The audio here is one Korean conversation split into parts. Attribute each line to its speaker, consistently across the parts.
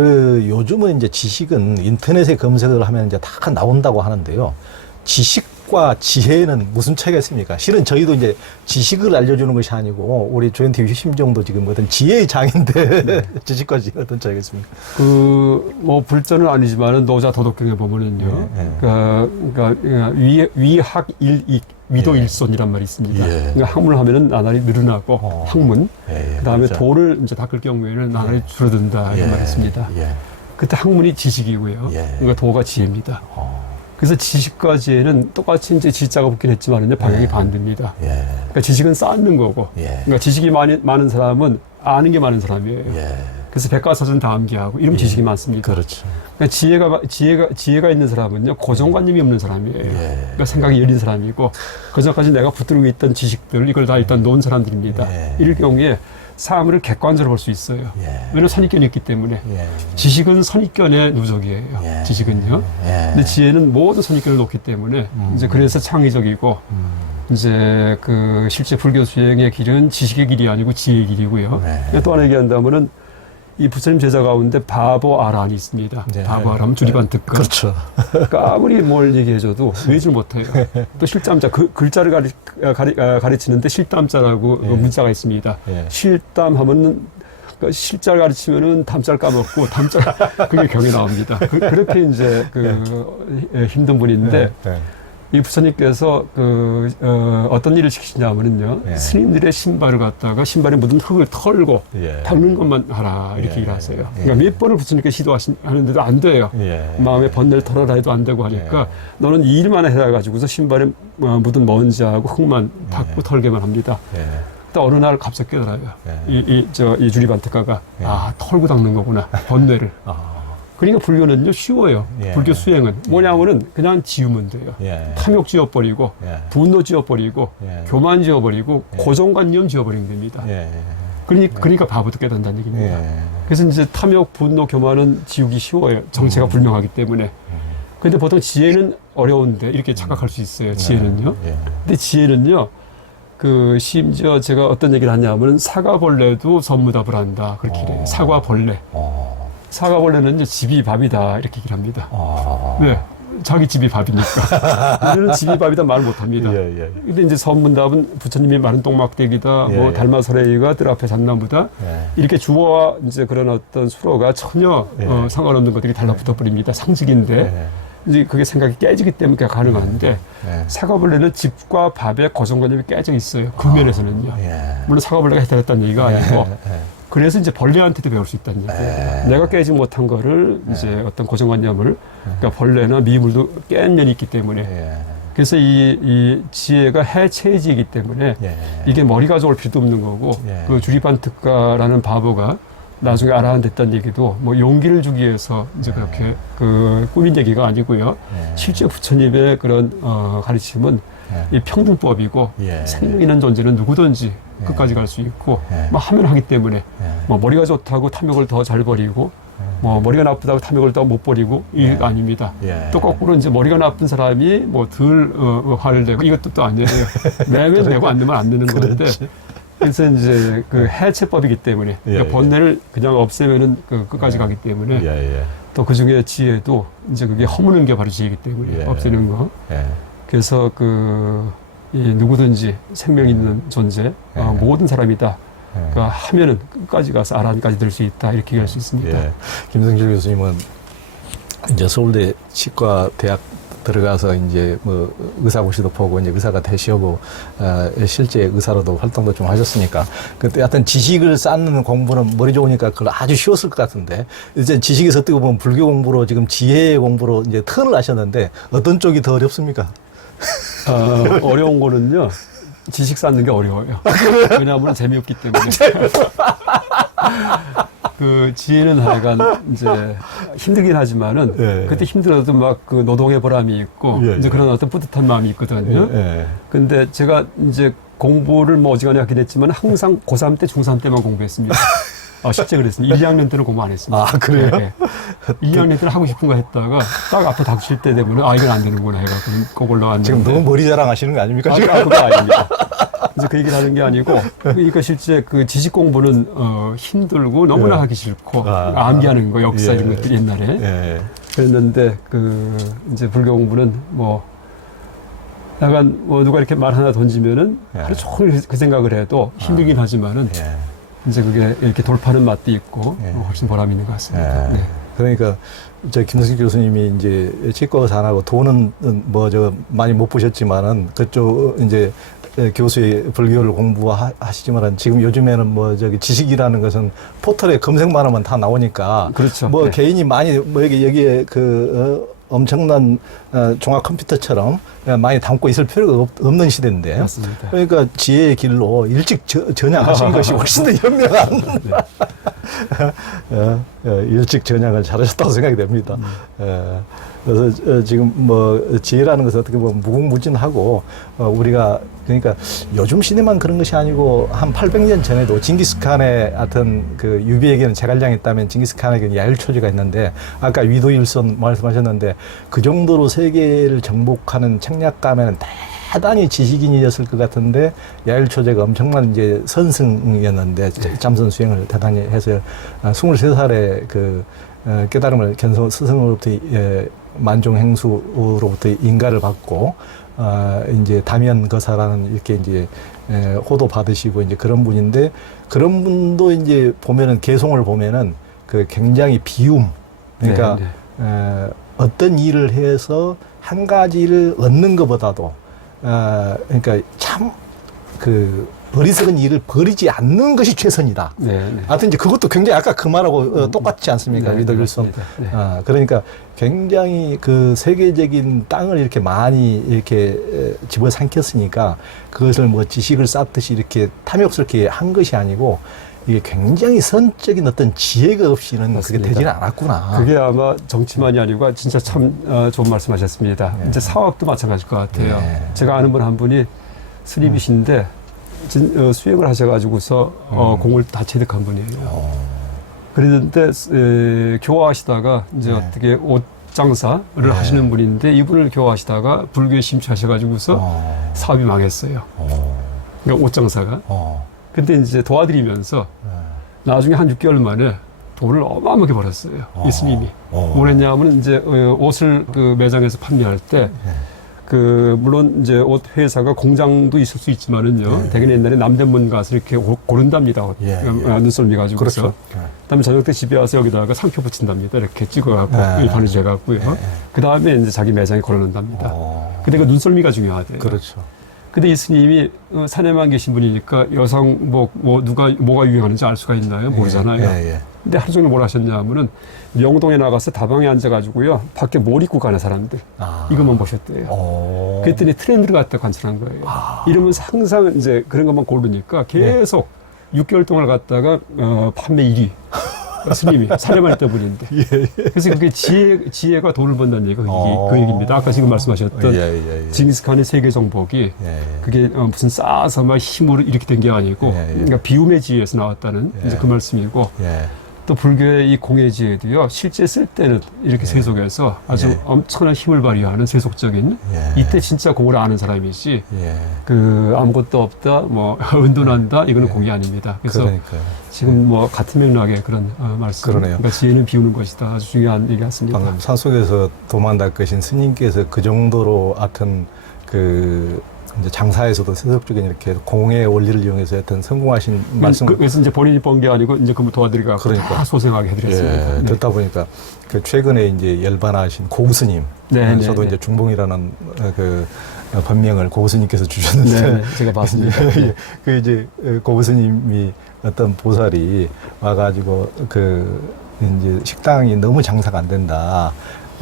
Speaker 1: 그 요즘은 이제 지식은 인터넷에 검색을 하면 이제 다 나온다고 하는데요. 지식과 지혜는 무슨 차이가 있습니까? 실은 저희도 이제 지식을 알려주는 것이 아니고 우리 조현TV 심정도 지금 어떤 지혜의 장인데 지식과 지혜 어떤 차이가 있습니까?
Speaker 2: 그 뭐 불전은 아니지만은 노자 도덕경에 보면은요.
Speaker 1: 예, 예.
Speaker 2: 그러니까, 그러니까 위 위학 일익 위도
Speaker 1: 예.
Speaker 2: 일손이란 말이 있습니다.
Speaker 1: 예.
Speaker 2: 그러니까 학문을 하면은 나날이 늘어나고
Speaker 1: 어.
Speaker 2: 학문
Speaker 1: 예, 예,
Speaker 2: 그다음에
Speaker 1: 그렇죠.
Speaker 2: 도를 이제 닦을 경우에는 나날이 줄어든다 이런 말이 있습니다.
Speaker 1: 예.
Speaker 2: 그때 학문이 지식이고요.
Speaker 1: 예.
Speaker 2: 그러니까 도가 지혜입니다.
Speaker 1: 어,
Speaker 2: 그래서 지식과 지혜는 똑같이 이제 지자가 붙긴 했지만은 방향이
Speaker 1: 예.
Speaker 2: 반대입니다.
Speaker 1: 예.
Speaker 2: 그러니까 지식은 쌓는 거고,
Speaker 1: 예.
Speaker 2: 그러니까 지식이 많이, 많은 사람은 아는 게 많은 사람이에요.
Speaker 1: 예.
Speaker 2: 그래서 백과사전 다 암기하고 이러면
Speaker 1: 예.
Speaker 2: 지식이 많습니다.
Speaker 1: 그렇죠.
Speaker 2: 그러니까 지혜가 지혜가 지혜가 있는 사람은요 고정관념이 없는 사람이에요.
Speaker 1: 예.
Speaker 2: 그러니까 생각이 열린 사람이고 그 전까지 내가 붙들고 있던 지식들 이걸 다 일단 놓은 사람들입니다.
Speaker 1: 예.
Speaker 2: 이럴 경우에 사물을 객관적으로 볼 수 있어요.
Speaker 1: 예.
Speaker 2: 왜냐면 선입견이 있기 때문에
Speaker 1: 예.
Speaker 2: 지식은 선입견의 누적이에요.
Speaker 1: 예.
Speaker 2: 지식은요.
Speaker 1: 예.
Speaker 2: 근데 지혜는 모든 선입견을 놓기 때문에
Speaker 1: 음.
Speaker 2: 이제 그래서 창의적이고
Speaker 1: 음.
Speaker 2: 이제 그 실제 불교 수행의 길은 지식의 길이 아니고 지혜의 길이고요.
Speaker 1: 네.
Speaker 2: 또 하나 얘기한다면은 이 부처님 제자 가운데 바보 아란이 있습니다.
Speaker 1: 네.
Speaker 2: 바보 아란 주리반 특급.
Speaker 1: 그렇죠.
Speaker 2: 그러니까 아무리 뭘 얘기해줘도 외줄 못해요. 또 실담자 그 글자를 가리, 가리, 아, 가르치는데 실담자라고
Speaker 1: 예.
Speaker 2: 문자가 있습니다.
Speaker 1: 예.
Speaker 2: 실담하면은 그 실자를 가르치면은 담자를 까먹고 담자 그게 경에 나옵니다. 그, 렇게 이제 그 예, 힘든 분인데
Speaker 1: 예.
Speaker 2: 이 부처님께서 그 어, 떤 일을 시키시냐면은요
Speaker 1: 예.
Speaker 2: 스님들의 신발을 갖다가 신발에 묻은 흙을 털고
Speaker 1: 예.
Speaker 2: 닦는 것만 하라 이렇게
Speaker 1: 예.
Speaker 2: 일을 하세요.
Speaker 1: 예.
Speaker 2: 그러니까 몇 번을 부처님께 시도하시는데도 안 돼요.
Speaker 1: 예.
Speaker 2: 마음에 번뇌를 털어라 해도 안 되고 하니까
Speaker 1: 예.
Speaker 2: 너는 이 일만 해라 가지고서 신발에 어, 묻은 먼지하고 흙만 닦고
Speaker 1: 예.
Speaker 2: 털게만 합니다.
Speaker 1: 예.
Speaker 2: 또 어느 날 갑자기 깨달아요.
Speaker 1: 예.
Speaker 2: 이저 이 주리반특가가
Speaker 1: 예.
Speaker 2: 아 털고 닦는 거구나 번뇌를.
Speaker 1: 아.
Speaker 2: 그러니까 불교는요 쉬워요.
Speaker 1: 예.
Speaker 2: 불교 수행은 뭐냐면은 그냥 지우면 돼요.
Speaker 1: 예.
Speaker 2: 탐욕 지워버리고
Speaker 1: 예.
Speaker 2: 분노 지워버리고
Speaker 1: 예.
Speaker 2: 교만 지워버리고
Speaker 1: 예.
Speaker 2: 고정관념 지워버리면 됩니다.
Speaker 1: 예.
Speaker 2: 그러니 까, 그러니까 바보도 깨닫는다는 얘기입니다.
Speaker 1: 예.
Speaker 2: 그래서 이제 탐욕, 분노, 교만은 지우기 쉬워요. 정체가
Speaker 1: 음.
Speaker 2: 불명하기 때문에. 근데 보통 지혜는 어려운데 이렇게 착각할 수 있어요. 지혜는요.
Speaker 1: 예.
Speaker 2: 근데 지혜는요. 그 심지어 제가 어떤 얘기를 하냐면 사과벌레도 선무답을 한다. 그렇게
Speaker 1: 어.
Speaker 2: 그래요. 사과벌레.
Speaker 1: 어.
Speaker 2: 사과벌레는 이제 집이 밥이다. 이렇게 얘기를 합니다.
Speaker 1: 아.
Speaker 2: 네. 자기 집이 밥이니까. 우리는 집이 밥이다 말 못합니다.
Speaker 1: 예, 예.
Speaker 2: 근데 이제 선문답은 부처님이 마른 똥막대기다,
Speaker 1: 예,
Speaker 2: 뭐
Speaker 1: 예.
Speaker 2: 달마서래이가 뜰 앞에 잣나무다,
Speaker 1: 예.
Speaker 2: 이렇게 주어와 이제 그런 어떤 수로가 전혀
Speaker 1: 예.
Speaker 2: 어, 상관없는 것들이 달라붙어 버립니다. 상식인데
Speaker 1: 예.
Speaker 2: 이제 그게 생각이 깨지기 때문에 그게 가능한데
Speaker 1: 예.
Speaker 2: 사과벌레는 집과 밥의 고정관념이 깨져 있어요. 극면에서는요.
Speaker 1: 예.
Speaker 2: 물론 사과벌레가 해탈했다는 얘기가 아니고
Speaker 1: 예.
Speaker 2: 그래서 이제 벌레한테도 배울 수 있다는 얘기예요.
Speaker 1: 예.
Speaker 2: 내가 깨지 못한 거를 이제 어떤 고정관념을 그러니까 벌레나 미물도 깬 면이 있기 때문에
Speaker 1: 예.
Speaker 2: 그래서 이, 이 지혜가 해체지이기 때문에
Speaker 1: 예.
Speaker 2: 이게 머리가 좋을 필요도 없는 거고
Speaker 1: 예.
Speaker 2: 그 주리반 특가라는 바보가 나중에 됐다는 얘기도 뭐 용기를 주기 위해서 이제 그렇게 그 꾸민 얘기가 아니고요.
Speaker 1: 예.
Speaker 2: 실제 부처님의 그런 어, 가르침은
Speaker 1: 예.
Speaker 2: 이 평등법이고
Speaker 1: 예.
Speaker 2: 생명 있는 존재는 누구든지
Speaker 1: 예.
Speaker 2: 끝까지 갈 수 있고
Speaker 1: 예.
Speaker 2: 뭐 하면 하기 때문에
Speaker 1: 예.
Speaker 2: 뭐 머리가 좋다고 탐욕을 더 잘 버리고 뭐 머리가 나쁘다고 탐욕을 더 못 버리고 이게
Speaker 1: 예.
Speaker 2: 아닙니다.
Speaker 1: 예.
Speaker 2: 또 거꾸로 이제 머리가 나쁜 사람이 뭐덜 어, 어, 화를 내고 이것도 또 아니에요. 내면 내고 안 내면 안 내는 건데.
Speaker 1: 그렇지.
Speaker 2: 그래서 이제 그 해체법이기 때문에
Speaker 1: 예,
Speaker 2: 그러니까
Speaker 1: 예.
Speaker 2: 번뇌를 그냥 없애면은 그 끝까지
Speaker 1: 예.
Speaker 2: 가기 때문에
Speaker 1: 예. 예.
Speaker 2: 또그 중에 지혜도 이제 그게 허무는 게 바로 지혜이기 때문에
Speaker 1: 예.
Speaker 2: 없애는 거.
Speaker 1: 예.
Speaker 2: 그래서 그 이 누구든지 생명 있는 존재 어,
Speaker 1: 예.
Speaker 2: 모든 사람이다.
Speaker 1: 예.
Speaker 2: 그러니까 하면은 끝까지 가서 아란까지 될수 있다 이렇게 얘기할 수 있습니다.
Speaker 1: 예. 김성길 교수님은 이제 서울대 치과 대학 들어가서 이제 뭐 의사고시도 보고 이제 의사가 되시고 어, 실제 의사로도 활동도 좀 하셨으니까 그때 하여튼 지식을 쌓는 공부는 머리 좋으니까 그걸 아주 쉬웠을 것 같은데 이제 지식에서 어떻게 보면 불교 공부로 지금 지혜 공부로 이제 턴을 하셨는데 어떤 쪽이 더 어렵습니까?
Speaker 2: 어, 어려운 거는요. 지식 쌓는 게 어려워요. 왜냐하면 재미없기 때문에. 그 지혜는 하여간 이제 힘들긴 하지만은
Speaker 1: 예.
Speaker 2: 그때 힘들어도 막 그 노동의 보람이 있고
Speaker 1: 예,
Speaker 2: 이제
Speaker 1: 예.
Speaker 2: 그런 어떤 뿌듯한 마음이 있거든요.
Speaker 1: 예.
Speaker 2: 근데 제가 이제 공부를 뭐 어지간히 하긴 했지만 항상 고3 때, 중3 때만 공부했습니다. 아, 실제 그랬습니다. 1, 2학년 때는 공부 안 했습니다.
Speaker 1: 아, 그래요?
Speaker 2: 네, 네. 2, 2학년 때는 하고 싶은 거 했다가 딱 앞에 닥칠 때 되면 아, 이건 안 되는구나 해가지고 꼭 올라왔는데.
Speaker 1: 지금 너무 머리 자랑 하시는 거 아닙니까?
Speaker 2: 아,
Speaker 1: 지금?
Speaker 2: 아, 그거 아닙니다. 이제 그 얘기를 하는 게 아니고 그러니까 실제 그 지식 공부는 어, 힘들고 너무나
Speaker 1: 예.
Speaker 2: 하기 싫고
Speaker 1: 아,
Speaker 2: 암기하는 거 역사
Speaker 1: 예.
Speaker 2: 이런 것들 옛날에
Speaker 1: 예.
Speaker 2: 그랬는데 그 이제 불교 공부는 뭐 약간 뭐 누가 이렇게 말 하나 던지면은
Speaker 1: 예.
Speaker 2: 하루 종일 그 생각을 해도 힘들긴 하지만은
Speaker 1: 예.
Speaker 2: 이제 그게 이렇게 돌파하는 맛도 있고
Speaker 1: 예.
Speaker 2: 어, 훨씬 보람 있는 것 같습니다.
Speaker 1: 예.
Speaker 2: 네.
Speaker 1: 그러니까 저 김승식 교수님이 이제 치과 의사 안 하고 돈은 뭐 저 많이 못 보셨지만은 그쪽 이제 교수의 불교를 공부하시지만은 지금 요즘에는 뭐 저기 지식이라는 것은 포털에 검색만 하면 다 나오니까
Speaker 2: 그렇죠.
Speaker 1: 뭐
Speaker 2: 네.
Speaker 1: 개인이 많이 뭐 여기 여기에 그 어, 엄청난 어, 종합 컴퓨터처럼 많이 담고 있을 필요가 없, 없는 시대인데.
Speaker 2: 맞습니다.
Speaker 1: 그러니까 지혜의 길로 일찍 저, 전향하신 것이 훨씬 더 현명한. 어, 어, 일찍 전향을 잘하셨다고 생각이 됩니다. 어, 그래서 어, 지금 뭐 지혜라는 것은 어떻게 보면 무궁무진하고 어, 우리가 그러니까 요즘 시대만 그런 것이 아니고 한 800년 전에도 징기스칸의 하여튼 그 유비에게는 제갈량이 있다면 징기스칸에게는 야율초지가 있는데 아까 위도일선 말씀하셨는데 그 정도로 세계를 정복하는 책략감에는 대단히 지식인이었을 것 같은데 야율초제가 엄청난 이제 선승이었는데 잠선 수행을 대단히 해서 23살에 그 어, 깨달음을 견성 스승으로부터 예, 만종행수로부터 인가를 받고 어, 이제 다면 거사라는 이렇게 이제 에, 호도 받으시고 이제 그런 분인데 그런 분도 이제 보면은 개송을 보면은 그 굉장히 비움 그러니까
Speaker 2: 네, 네.
Speaker 1: 에, 어떤 일을 해서 한 가지를 얻는 것보다도 어, 그러니까 참그 어리석은 일을 버리지 않는 것이 최선이다.
Speaker 2: 네, 네.
Speaker 1: 하여튼 이제 그것도 굉장히 아까 그 말하고 어, 똑같지 않습니까?
Speaker 2: 네,
Speaker 1: 윌son.
Speaker 2: 맞습니다. 네.
Speaker 1: 아, 그러니까 굉장히 그 세계적인 땅을 이렇게 많이 이렇게 에, 집어삼켰으니까 그것을 뭐 지식을 쌓듯이 이렇게 탐욕스럽게 한 것이 아니고 이게 굉장히 선적인 어떤 지혜가 없이는
Speaker 2: 맞습니다.
Speaker 1: 그게 되지는 않았구나.
Speaker 2: 그게 아마 정치만이 아니고 진짜 참 어, 좋은 말씀하셨습니다.
Speaker 1: 네.
Speaker 2: 이제 사학도 마찬가지일 것 같아요.
Speaker 1: 네.
Speaker 2: 제가 아는 분 한 분이 스님이신데 진, 어, 수행을 하셔가지고서 어,
Speaker 1: 음.
Speaker 2: 공을 다 체득한 분이에요.
Speaker 1: 어,
Speaker 2: 그랬는데 에, 교화하시다가 이제
Speaker 1: 네.
Speaker 2: 어떻게 옷 장사를
Speaker 1: 네.
Speaker 2: 하시는 분인데 이분을 교화하시다가 불교에 심취하셔가지고서
Speaker 1: 어,
Speaker 2: 사업이 망했어요.
Speaker 1: 어,
Speaker 2: 그러니까 옷 장사가.
Speaker 1: 어,
Speaker 2: 근데 이제 도와드리면서
Speaker 1: 네.
Speaker 2: 나중에 한 6개월 만에 돈을 어마어마하게 벌었어요.
Speaker 1: 어.
Speaker 2: 이 스님이.
Speaker 1: 어.
Speaker 2: 뭘 했냐면 이제 어, 옷을 그 매장에서 판매할 때
Speaker 1: 네.
Speaker 2: 그 물론 이제 옷 회사가 공장도 있을 수 있지만은요.
Speaker 1: 네.
Speaker 2: 대개 옛날에 남대문 가서 이렇게 고- 고른답니다. 옷.
Speaker 1: 예,
Speaker 2: 어,
Speaker 1: 예.
Speaker 2: 눈썰미 가지고서.
Speaker 1: 그렇죠.
Speaker 2: 그다음에 저녁 때 집에 와서 여기다가 상표 붙인답니다. 이렇게 찍어갖고
Speaker 1: 네.
Speaker 2: 바느질 해갖고요. 그 다음에 이제 자기 매장에 걸어놓는답니다.
Speaker 1: 어,
Speaker 2: 근데 그 눈썰미가 중요하대요.
Speaker 1: 그렇죠.
Speaker 2: 근데 이 스님이 어, 산에만 계신 분이니까 여성 뭐, 뭐 누가 뭐가 유행하는지 알 수가 있나요? 모르잖아요.
Speaker 1: 예, 예.
Speaker 2: 근데 하루 종일 뭘 하셨냐면은 명동에 나가서 다방에 앉아가지고 밖에 뭘 입고 가는 사람들
Speaker 1: 아.
Speaker 2: 이것만 보셨대요.
Speaker 1: 어.
Speaker 2: 그랬더니 트렌드를 갖다 관찰한 거예요. 이러면서 항상 이제 그런 것만 고르니까 계속 6개월 동안 갔다가 어, 판매 1위. 스님이 사례만 있다 분인데. 그래서 그게 지혜, 지혜가 돈을 번다는 얘기가 그,
Speaker 1: 어.
Speaker 2: 얘기, 그 얘기입니다. 아까 지금 말씀하셨던
Speaker 1: 예, 예, 예.
Speaker 2: 징기스칸의 세계 정복이
Speaker 1: 예, 예.
Speaker 2: 그게 어, 무슨 쌓아서 막 힘으로 이렇게 된 게 아니고
Speaker 1: 예, 예.
Speaker 2: 그러니까 비움의 지혜에서 나왔다는
Speaker 1: 예.
Speaker 2: 이제 그 말씀이고
Speaker 1: 예.
Speaker 2: 또 불교의 이 공의 지혜도요 실제 쓸 때는 이렇게 세속에서 아주
Speaker 1: 예.
Speaker 2: 엄청난 힘을 발휘하는 세속적인
Speaker 1: 예.
Speaker 2: 이때 진짜 공을 아는 사람이지
Speaker 1: 예.
Speaker 2: 그 아무것도 없다 뭐 은둔한다 이거는 공이 아닙니다. 그래서
Speaker 1: 그러니까
Speaker 2: 지금 뭐 같은 맥락의 그런 어, 말씀.
Speaker 1: 그러네요.
Speaker 2: 그러니까 지혜는 비우는 것이다. 아주 중요한 얘기 같습니다.
Speaker 1: 방금 산속에서 도만 닦으신 스님께서 그 정도로 하여튼 그 이제 장사에서도 세속적인 이렇게 공의 원리를 이용해서 하여튼 성공하신 말씀
Speaker 2: 그, 그래서 이제 본인이 번 게 아니고 이제 그걸 도와드리고
Speaker 1: 그러니까.
Speaker 2: 다 소생하게 해드렸습니다.
Speaker 1: 예,
Speaker 2: 네.
Speaker 1: 듣다 보니까 그 최근에 이제 열반하신 고우스님
Speaker 2: 네, 네,
Speaker 1: 저도
Speaker 2: 네.
Speaker 1: 이제 중봉이라는 어, 그 본명을 고우스님께서 주셨는데
Speaker 2: 네, 네, 제가 봤습니다.
Speaker 1: 예, 그 이제 고우스님이 어떤 보살이 와가지고 그 이제 식당이 너무 장사가 안 된다.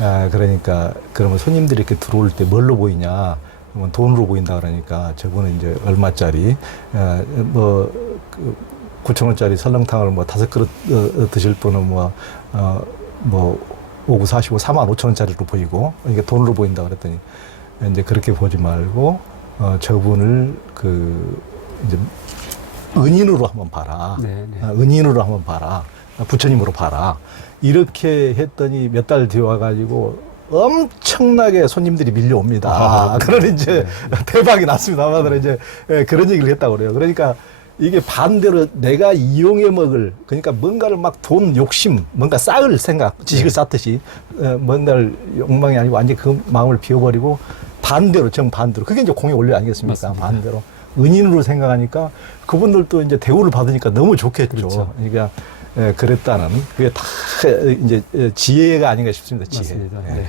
Speaker 1: 아, 그러니까 그러면 손님들이 이렇게 들어올 때 뭘로 보이냐? 그러면 돈으로 보인다 그러니까 저분은 이제 얼마짜리 어, 뭐 그, 9천 원짜리 설렁탕을 뭐 다섯 그릇 어, 드실 분은 뭐 어, 뭐 5구 45, 4만 5천 원짜리로 보이고 이게 돈으로 보인다 그랬더니 이제 그렇게 보지 말고 어, 저분을 그 이제 은인으로 한번 봐라.
Speaker 2: 네, 네.
Speaker 1: 아, 은인으로 한번 봐라. 아, 부처님으로 봐라. 이렇게 했더니 몇 달 뒤에 와가지고 엄청나게 손님들이 밀려옵니다.
Speaker 2: 아,
Speaker 1: 그런 이제 대박이 났습니다. 아마도 이제 예, 그런 얘기를 했다고 그래요. 그러니까 이게 반대로 내가 이용해 먹을 그러니까 뭔가를 막 돈 욕심 뭔가 쌓을 생각 지식을 쌓듯이 어, 뭔가를 욕망이 아니고 완전히 그 마음을 비워버리고 반대로 정 반대로 그게 이제 공의 원리 아니겠습니까?
Speaker 2: 맞습니다.
Speaker 1: 반대로 은인으로 생각하니까 그분들도 이제 대우를 받으니까 너무 좋겠죠.
Speaker 2: 그렇죠.
Speaker 1: 그러니까 예, 그랬다는 그게 다 이제 지혜가 아닌가 싶습니다. 지혜.
Speaker 2: 맞습니다.
Speaker 1: 예.
Speaker 2: 네.